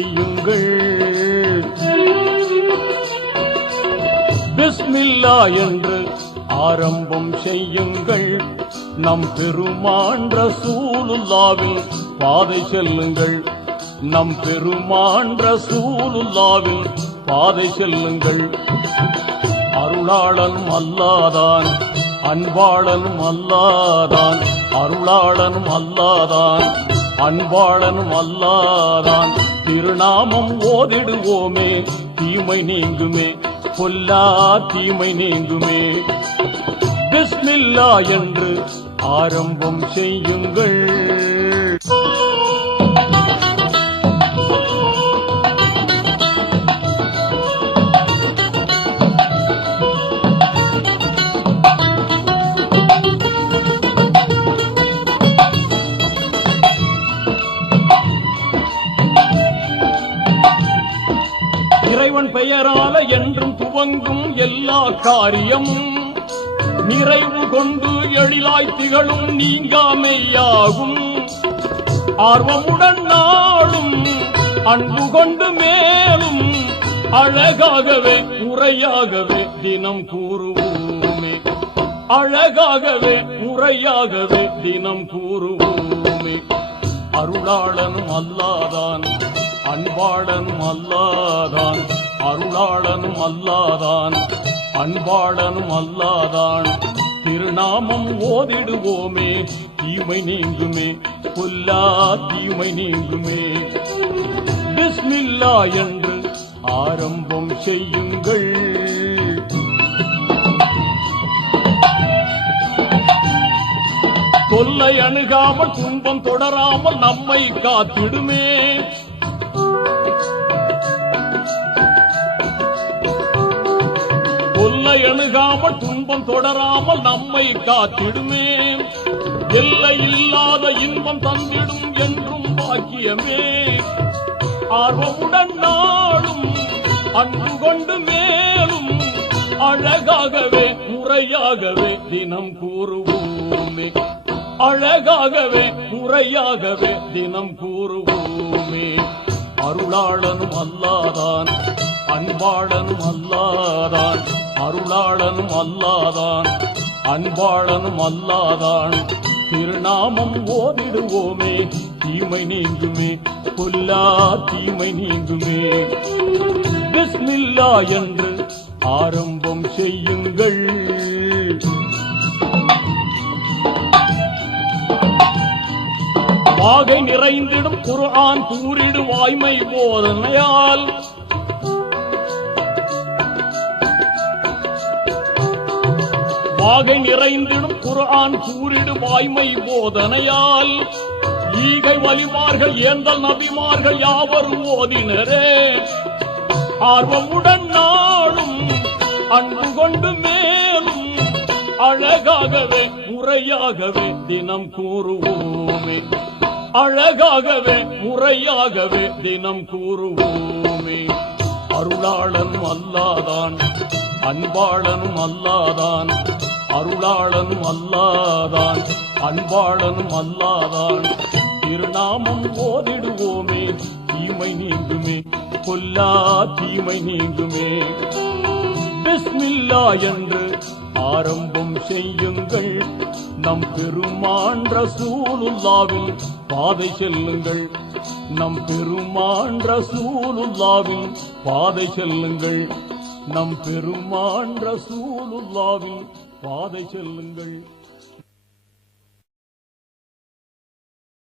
செய்யுங்கள். பிஸ்மில்லா என்று ஆரம்பம் செய்யுங்கள். நம் பெருமான் ரசூலுல்லாவின் பாதை செல்லுங்கள். நம் பெருமான் ரசூலுல்லாவின் பாதை செல்லுங்கள். அருளாளனும் அல்லாதான், அன்பாளனும் அல்லாதான், அருளாளனும் அல்லாதான், அன்பாளனும் அல்லாதான். திருநாமம் ஓதிடுவோமே, தீமை நீங்குமே, பொல்லா தீமை நீங்குமே. பிஸ்மில்லா என்று ஆரம்பம் செய்யுங்கள். இறைவன் பெயரால என்றும் துவங்கும் எல்லா காரியமும் நிறைவு கொண்டு எழிலாய் திகழும் நீங்காமையாகும். ஆர்வமுடன் நாளும் அன்பு கொண்டு மேலும் அழகாகவே முறையாகவே தினம் கூறுவோமே. அழகாகவே முறையாகவே தினம் கூறுவோமே. அருளாளனும் அல்லாதான், அன்பாளனும் அல்லாதான், அருளாளனும் அல்லாதான், அன்பாளனும் அல்லாதான். திருநாமம் ஓதிடுவோமே, தீமை நீங்குமே, பொல்லா தீமை நீங்குமே. பிஸ்மில்லா என்று ஆரம்பம் செய்யுங்கள். தொல்லை அணுகாமல் துன்பம் தொடராமல் நம்மை காத்திடுமே. தொல்லை அணுகாமல் துன்பம் தொடராமல் நம்மை காத்திடுமே. எல்லை இல்லாத இன்பம் தந்திடும் என்றும் பாக்கியமே. ஆர்வமுடன் நாளும் அன்பு கொண்டு மேலும் அழகாகவே முறையாகவே தினம் கூறுவோமே. அழகாகவே முறையாகவே தினம் கூறுவோமே. அருளாளனும் அல்லாதான், அன்பாளனும் அல்லாதான், அருளாளனும் அல்லாதான், அன்பாளனும் அல்லாதான். திருநாமம் ஓதிடுவோமே, தீமை நீங்குமே, பொல்லா தீமை நீங்குமே. பிஸ்மில்லா என்று ஆரம்பம் செய்யுங்கள். வாகை நிறைந்திடும் குர்ஆன் கூறிடு வாய்மை போதனையால் வாகை நிறைந்திடும் குர்ஆன் கூறிடு வாய்மை போதனையால் ஈகை வலிமார்கள் ஏந்தல் நபிமார்கள் யாவரும் ஓதினரே. ஆர்வமுடன் நாளும் அன்பு கொண்டு மேலும் அழகாகவே முறையாகவே தினம் கூறுவோமே. அழகாகவே முறையாகவே தினம் கூறுவோமே. அருளாளனும் அல்லாதான், அன்பாளனும் அல்லாதான், அருளாளனும் அல்லாதான், அன்பாளனும் அல்லாதான். திருநாமம் ஓதிடுவோமே, தீமை நீங்குமே, பொல்லா தீமை நீங்குமே. பிஸ்மில்லா என்று ஆரம்பம் செய்யுங்கள். நம் பெருமான் ரசூலுல்லாவின் பாதை செல்லுங்கள். நம் பெருமான் ரசூலுல்லாவின் பாதை செல்லுங்கள். நம் பெருமான் ரசூலுல்லாவின் பாதை செல்லுங்கள்.